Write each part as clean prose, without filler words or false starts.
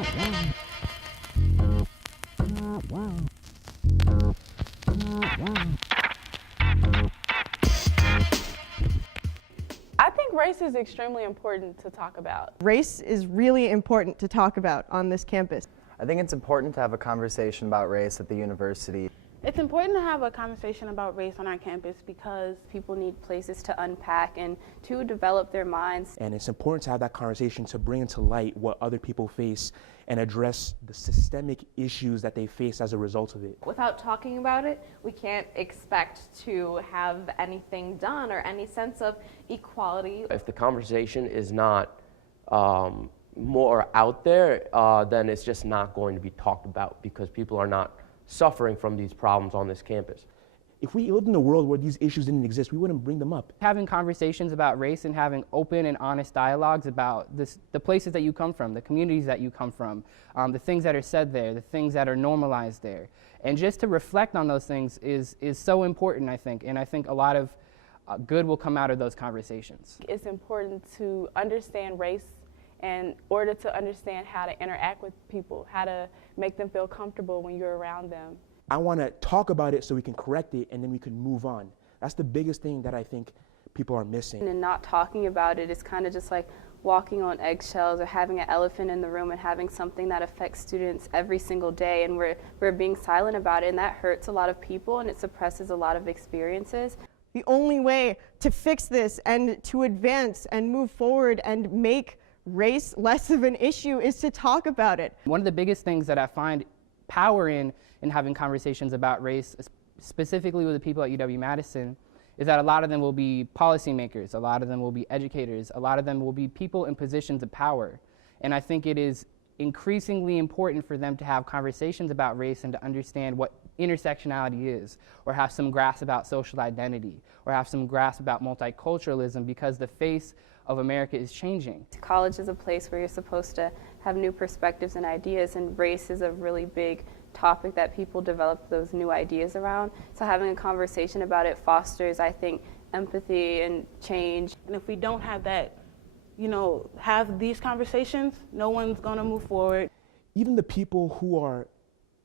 I think race is extremely important to talk about. Race is really important to talk about on this campus. I think it's important to have a conversation about race at the university. It's important to have a conversation about race on our campus because People need places to unpack and to develop their minds. And it's important to have that conversation to bring into light what other people face and address the systemic issues that they face as a result of it. Without talking about it, we can't expect to have anything done or any sense of equality. If the conversation is not more out there, then it's just not going to be talked about because people are not suffering from these problems on this campus. If we lived in a world where these issues didn't exist, we wouldn't bring them up. Having conversations about race and having open and honest dialogues about the places that you come from, the communities that you come from, the things that are said there, the things that are normalized there. And just to reflect on those things is so important, I think. And I think a lot of good will come out of those conversations. It's important to understand race in order to understand how to interact with people, how to make them feel comfortable when you're around them. I want to talk about it so we can correct it and then we can move on. That's the biggest thing that I think people are missing. And not talking about it is kind of just like walking on eggshells or having an elephant in the room and having something that affects students every single day, and we're being silent about it, and that hurts a lot of people and it suppresses a lot of experiences. The only way to fix this and to advance and move forward and make race less of an issue is to talk about it. One of the biggest things that I find power in having conversations about race, specifically with the people at UW-Madison, is that a lot of them will be policymakers, a lot of them will be educators, a lot of them will be people in positions of power. And I think it is increasingly important for them to have conversations about race and to understand what intersectionality is, or have some grasp about social identity, or have some grasp about multiculturalism, because the face of America is changing. College is a place where you're supposed to have new perspectives and ideas, and race is a really big topic that people develop those new ideas around. So having a conversation about it fosters, I think, empathy and change. and if we don't have that, have these conversations, no one's gonna move forward. Even the people who are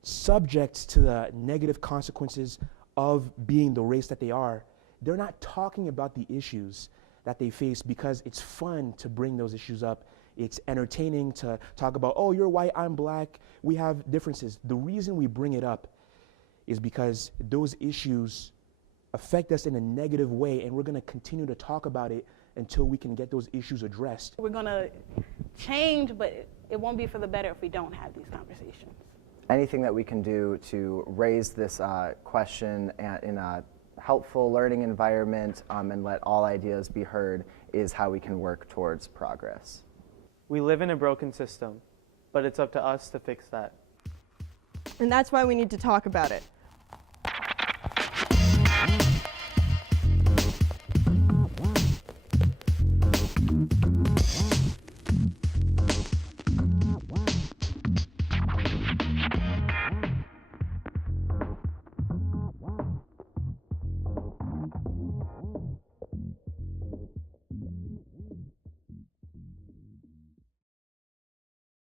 subject to the negative consequences of being the race that they are, they're not talking about the issues that they face because it's fun to bring those issues up. It's entertaining to talk about, oh, you're white, I'm black, we have differences. The reason we bring it up is because those issues affect us in a negative way, and we're gonna continue to talk about it until we can get those issues addressed. We're gonna change, but it won't be for the better if we don't have these conversations. Anything that we can do to raise this question in a helpful learning environment and let all ideas be heard is how we can work towards progress. We live in a broken system, but it's up to us to fix that. And that's why we need to talk about it.